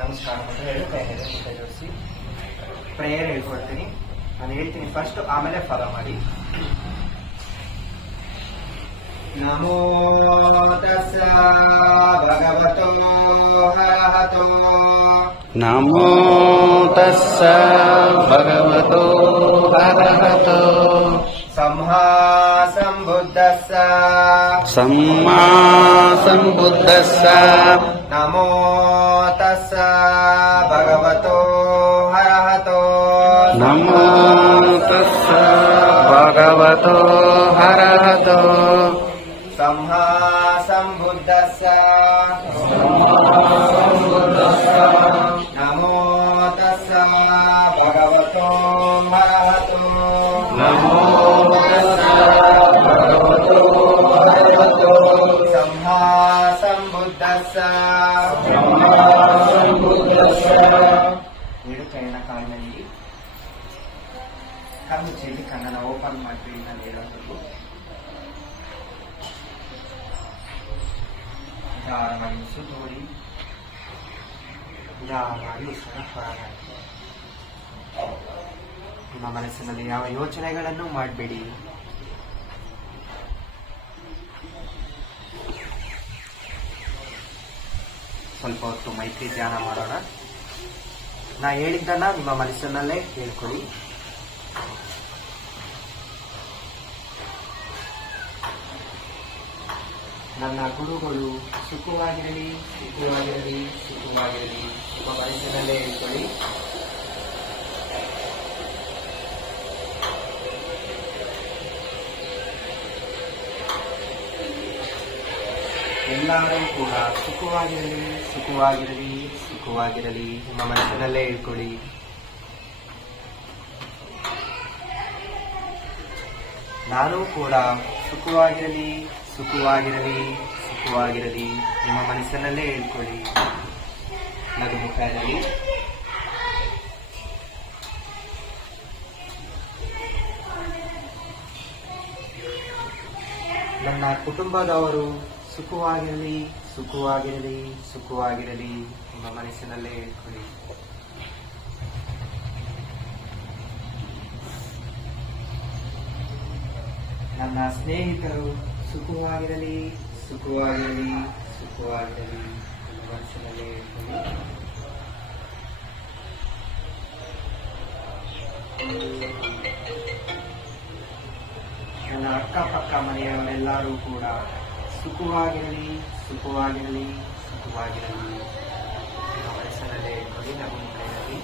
ನಮಸ್ಕಾರ. ಎರಡು ಕೈ ಜೋಡಿಸಿ ಪ್ರೇಯರ್ ಹೇಳ್ಕೊಡ್ತೀನಿ. ನಾನು ಹೇಳ್ತೀನಿ ಫಸ್ಟ್, ಆಮೇಲೆ ಫಾಲೋ ಮಾಡಿ. ನಮೋ ತಸ್ಸ ಭಗವತೋ ಅರಹತೋ ನಮೋ ತಸ್ಸ ಭಗವತೋ ಅರಹತೋ ಸಮ್ಮಾ ಸಂಬುದ್ದಸ್ಸ ಸಮ್ಮಾ ಸಂಬುದ್ದಸ್ಸ ನಮೋ ತಸ್ಸ ಭಗವತೋ ಅರಹತೋ ನಮೋ ತಸ್ಸ ಭಗವತೋ ಅರಹತೋ ಸಮ್ಮಾ ಸಂಬುದ್ದಸ್ಸ ನಮೋ ತಸ್ಸ ಭಗವತೋ ಅರಹತೋ ನಮೋ ತಸ್ಸ ಭಗವತೋ ಅರಹತೋ ಸಮ್ಮಾ ಸಂಬುದ್ದಸ್ಸ ಎರಡು ಕೈನ ಕಾಲಿನಲ್ಲಿ ಕಣ್ಣು ಚೆಲ್ಲಿ ಕಣ್ಣನ್ನು ಓಪನ್ ಮಾಡ್ತೀವಿ. ನಾನು ಹೇಳೋದು ನಿಧಾನವಾಗಿ ಸುತ್ತೋಡಿ, ನಿಧಾನವಾಗಿ ಹೊರಗೆ. ನಿಮ್ಮ ಮನಸ್ಸಿನಲ್ಲಿ ಯಾವ ಯೋಚನೆಗಳನ್ನು ಮಾಡಬೇಡಿ. ಸ್ವಲ್ಪ ಹೊತ್ತು ಮೈತ್ರಿ ಧ್ಯಾನ ಮಾಡೋಣ. ನಾ ಹೇಳಿದ್ದನ್ನ ನಿಮ್ಮ ಮನಸ್ಸಿನಲ್ಲೇ ಕೇಳ್ಕೊಳ್ಳಿ. ನನ್ನ ಗುರುಗಳು ಸುಖವಾಗಿರಲಿ, ಸುಖವಾಗಿರಲಿ, ಸುಖವಾಗಿರಲಿ. ನಿಮ್ಮ ಮನಸ್ಸಿನಲ್ಲೇ ಹೇಳ್ಕೊಳ್ಳಿ. ಎಲ್ಲರೂ ಕೂಡ ಸುಖವಾಗಿರಲಿ, ಸುಖವಾಗಿರಲಿ, ಸುಖವಾಗಿರಲಿ. ನಿಮ್ಮ ಮನಸ್ಸಿನಲ್ಲೇ ಹೇಳ್ಕೊಳ್ಳಿ. ನಾನು ಕೂಡ ಸುಖವಾಗಿರಲಿ, ಸುಖವಾಗಿರಲಿ, ಸುಖವಾಗಿರಲಿ. ನಿಮ್ಮ ಮನಸ್ಸಿನಲ್ಲೇ ಹೇಳ್ಕೊಳ್ಳಿ. ನಗುಮುಖ ಇರಲಿ. ನನ್ನ ಕುಟುಂಬದವರು ಸುಖವಾಗಿರಲಿ, ಸುಖವಾಗಿರಲಿ, ಸುಖವಾಗಿರಲಿ. ನಿಮ್ಮ ಮನಸ್ಸಿನಲ್ಲೇ ಹೇಳ್ಕೊಳ್ಳಿ. ನನ್ನ ಸ್ನೇಹಿತರು ಸುಖವಾಗಿರಲಿ, ಸುಖವಾಗಿರಲಿ, ಸುಖವಾಗಿರಲಿ. ನಿಮ್ಮ ಮನಸ್ಸಿನಲ್ಲೇ ಹೇಳ್ಕೊಳ್ಳಿ. ನನ್ನ ಅಕ್ಕಪಕ್ಕ ಮನೆಯವರೆಲ್ಲರೂ ಕೂಡ ಸುಖವಾಗಿರಲಿ, ಸುಖವಾಗಿರಲಿ, ಸುಖವಾಗಿರಲಿ. ನಿಮ್ಮ ಮನಸ್ಸಿನಲ್ಲೇ ಹೇಳ್ಕೊಳ್ಳಿ. ನಗುಮುಖ ಇರಲಿ.